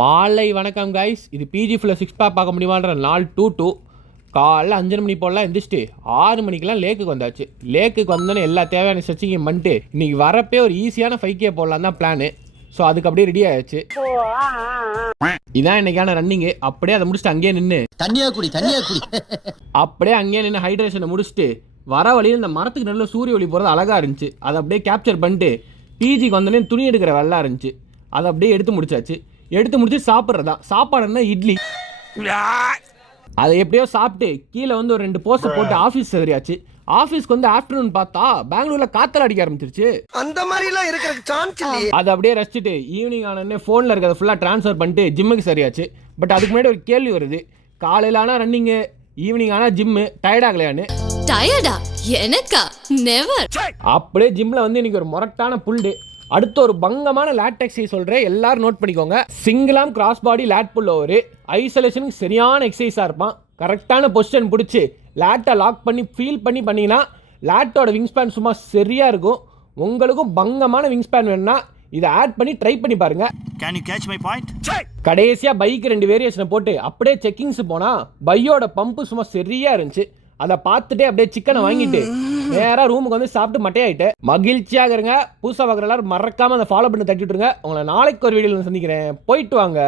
மாலை வணக்கம் கைஸ். இது பிஜி ஃபுல்ல 6 பேக் பார்க்க முடியுமான்ற நாள் 2 காலைல 5 மணி போலாம் எந்திரிச்சிட்டு 6 மணிக்கெல்லாம் லேக்குக்கு வந்தாச்சு. லேக்குக்கு வந்தோன்னே எல்லா தேவையான சர்ச்சிங்கையும் பண்ணிட்டு இன்னைக்கு வரப்பே ஒரு ஈஸியான 5K போடலாம் தான் பிளானு. ஸோ அதுக்கு அப்படியே ரெடி ஆயாச்சு. இதான் இன்னைக்கான ரன்னிங்கு. அப்படியே அதை முடிச்சுட்டு அங்கேயே நின்று அப்படியே அங்கேயே நின்று ஹைட்ரேஷனை முடிச்சுட்டு வர வழியில் இந்த மரத்துக்கு நல்ல சூரிய ஒளி போகிறது அழகாக இருந்துச்சு. அதை அப்படியே கேப்சர் பண்ணிட்டு பிஜிக்கு வந்தோடனே துணி எடுக்கிற வெள்ளா இருந்துச்சு. அதை அப்படியே எடுத்து முடிச்சாச்சு. எடுத்து முடிச்சு சாப்பிட்றதா. சாப்பாடுன்னா இட்லி. அதை எப்படியோ சாப்பிட்டு கீழே வந்து ஒரு 2 போஸ்ட் போட்டு ஆஃபீஸ் சரியாச்சு. ஆஃபீஸ்க்கு வந்து ஆஃப்டர்நூன் பார்த்தா பெங்களூர்ல காத்தல் அடிக்க ஆரம்பிச்சிருச்சு. அந்த மாதிரிலாம் இருக்கிற சான்ஸ் இல்லையே. அதை அப்படியே ரசிச்சுட்டு ஈவினிங் ஆனோடனே ஃபோனில் இருக்கிறத ஃபுல்லாக ட்ரான்ஸ்ஃபர் பண்ணிட்டு ஜிம்முக்கு சரியாச்சு. பட் அதுக்கு முன்னாடி ஒரு கேள்வி வருது. காலையில் ஆனால் ரன்னிங்கு, ஈவினிங் ஆனால் ஜிம்மு. டயர்டாகலையான்னு. டயர்டா? எனக்கா? நெவர். அப்படியே ஜிம்ல வந்து இன்னைக்கு ஒரு மொரட்டான புல் டே. அடுத்த ஒரு பங்கமான லேட் எக்ஸசைஸ் சொல்கிறேன், எல்லாரும் நோட் பண்ணிக்கோங்க. சிங்கிளாம் கிராஸ் பாடி லேட் புல் ஓவர். ஐசோலேஷனுக்கு சரியான எக்ஸசைஸாக இருப்பான். கரெக்டான பொசிஷன் பிடிச்சி லேட்டை லாக் பண்ணி ஃபீல் பண்ணி பண்ணிங்கன்னா லேட்டோட விங் ஸ்பேன் சும்மா சரியாக இருக்கும். உங்களுக்கும் பங்கமான விங் ஸ்பேன் வேணும்னா இதை ஆட் பண்ணி ட்ரை பண்ணி பாருங்க. Can you catch my point? கடைசியாக பைக்கு 2 வேரியேஷனை போட்டு அப்படியே செக்கிங்ஸ் போனால் பையோட பம்பு சும்மா சரியாக இருந்துச்சு. அதை பார்த்துட்டே அப்படியே சிக்கனை வாங்கிட்டு நேராக ரூமுக்கு வந்து சாப்பிட்டு மட்டையாயிட்டு மகிழ்ச்சியாக இருங்க. புதுசாக பார்க்குற எல்லாரும் மறக்காமல் அதை ஃபாலோ பண்ணி தட்டிவிட்டுருங்க. உங்களை நாளைக்கு ஒரு வீடியோவில் சந்திக்கிறேன். போயிட்டு வாங்க.